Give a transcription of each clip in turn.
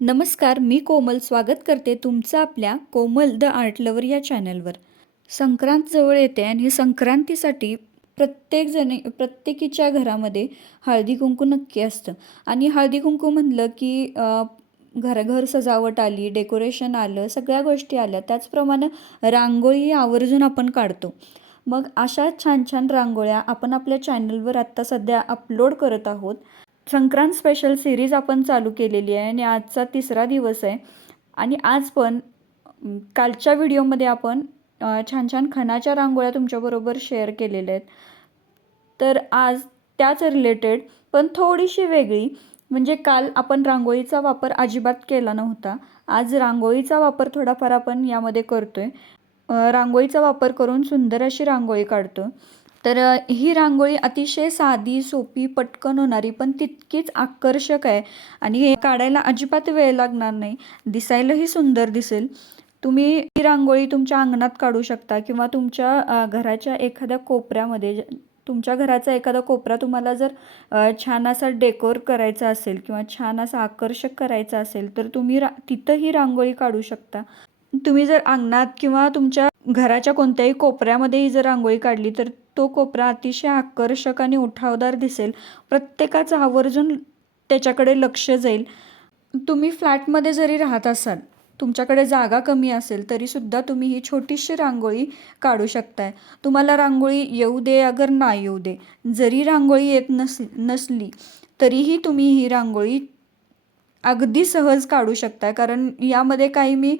नमस्कार मी कोमल. स्वागत करते तुमचं आपल्या कोमल द आर्ट लवर या चॅनलवर. संक्रांत जवळ येते आणि हे संक्रांतीसाठी प्रत्येकजणी प्रत्येकीच्या घरामध्ये हळदी कुंकू नक्की असतं. आणि हळदी कुंकू म्हणलं की घरघर घर घर सजावट आली डेकोरेशन आलं सगळ्या गोष्टी आल्या. त्याचप्रमाणे रांगोळी आवर्जून आपण काढतो. मग अशा छान छान रांगोळ्या आपण आपल्या चॅनलवर आत्ता सध्या अपलोड करत आहोत. संक्रांत स्पेशल सिरीज आपण चालू केलेली आहे आणि आजचा तिसरा दिवस आहे. आणि आज पण कालच्या व्हिडिओमध्ये आपण छान छान खणाच्या रांगोळ्या तुमच्याबरोबर शेअर केलेल्या आहेत. तर आज त्याच रिलेटेड पण थोडीशी वेगळी म्हणजे काल आपण रांगोळीचा वापर अजिबात केला नव्हता. आज रांगोळीचा वापर थोडाफार आपण यामध्ये करतो आहे रांगोळीचा वापर करून सुंदर अशी रांगोळी काढतो. तर ही रांगोळी अतिशय साधी सोपी पटकन होणारी पण तितकीच आकर्षक आहे. आणि हे काढायला अजिबात वेळ लागणार नाही. दिसायलाही सुंदर दिसेल. तुम्ही ही रांगोळी तुमच्या अंगणात काढू शकता किंवा तुमच्या घराच्या एखाद्या कोपऱ्यामध्ये तुमच्या घराचा एखादा कोपरा तुम्हाला जर छान असा डेकोर करायचा असेल किंवा छान असा आकर्षक करायचा असेल तर तुम्ही रा तिथं ही रांगोळी काढू शकता. तुम्ही जर अंगणात किंवा तुमच्या घराच्या कोणत्याही कोपऱ्यामध्येही जर रांगोळी काढली तर तो कोपरा अतिशय आकर्षक आणि उठावदार दिसेल. प्रत्येकाचं आवर्जून त्याच्याकडे लक्ष जाईल. तुम्ही फ्लॅटमध्ये जरी राहत असाल तुमच्याकडे जागा कमी असेल तरीसुद्धा तुम्ही ही छोटीशी रांगोळी काढू शकताय. तुम्हाला रांगोळी येऊ दे अगर नाही येऊ दे. जरी रांगोळी येत नस नसली तरीही तुम्ही ही रांगोळी अगदी सहज काढू शकताय. कारण यामध्ये काही मी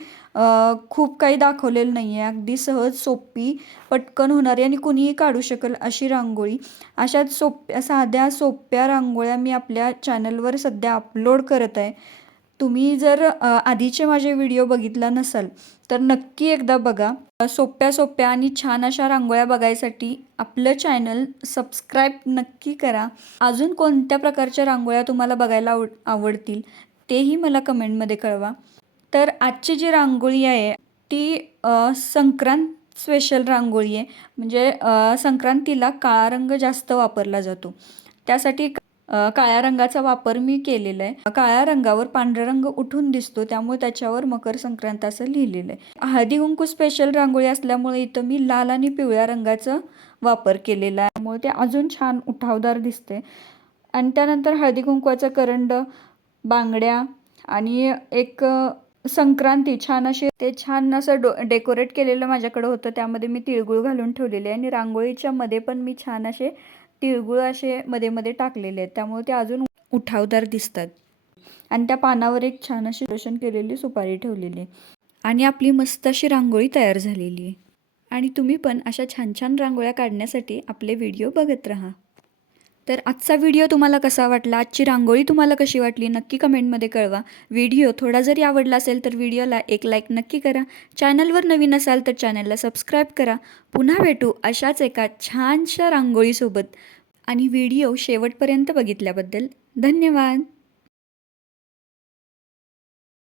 खूप काही दाखवलेलं नाही आहे अगदी सहज सोपी पटकन होणारी आणि कुणीही काढू शकेल अशी रांगोळी. अशा सोप्या साध्या सोप्या रांगोळ्या मी आपल्या चॅनलवर सध्या अपलोड करत आहे. तुम्ही जर आधीचे माझे व्हिडिओ बघितला नसाल तर नक्की एकदा बघा. सोप्या सोप्या आणि छान अशा रांगोळ्या बघायसाठी आपलं चॅनल सबस्क्राईब नक्की करा. अजून कोणत्या प्रकारच्या रांगोळ्या तुम्हाला बघायला आवड आवडतील? तेही मला कमेंटमध्ये कळवा. तर आजची जी रांगोळी आहे ती संक्रांत स्पेशल रांगोळी आहे. म्हणजे संक्रांतीला काळा रंग जास्त वापरला जातो. त्यासाठी काळ्या रंगाचा वापर मी केलेला आहे. काळ्या रंगावर पांढरा रंग उठून दिसतो त्यामुळे त्याच्यावर मकर संक्रांत असं लिहिलेलं आहे. हळदी कुंकू स्पेशल रांगोळी असल्यामुळे इथं मी लाल आणि पिवळ्या रंगाचा वापर केलेला आहे. त्यामुळे ते अजून छान उठावदार दिसते आणि त्यानंतर हळदी कुंकवाचं करंड बांगड्या आणि एक संक्रांती. छान अशी ते छान असं डो डेकोरेट केलेलं माझ्याकडं होतं. त्यामध्ये मी तिळगुळ घालून ठेवलेले आहे आणि रांगोळीच्या मध्ये पण मी छान असे तिळगुळ असे मध्ये मध्ये टाकलेले आहेत. त्यामुळे ते अजून उठावदार दिसतात. आणि त्या पानावर एक छान अशी रोशन केलेली सुपारी ठेवलेली. आहे आणि आपली मस्त अशी रांगोळी तयार झालेली आहे. आणि तुम्ही पण अशा छान छान रांगोळ्या काढण्यासाठी आपले व्हिडिओ बघत राहा. तर आजचा व्हिडिओ तुम्हाला कसा वाटला? आजची रांगोळी तुम्हाला कशी वाटली? नक्की कमेंटमध्ये कळवा. व्हिडिओ थोडा जरी आवडला असेल तर व्हिडिओला एक लाईक नक्की करा. चॅनलवर नवीन असाल तर चॅनलला सबस्क्राईब करा. पुन्हा भेटू अशाच एका छानशा रांगोळीसोबत. आणि व्हिडिओ शेवटपर्यंत बघितल्याबद्दल धन्यवाद.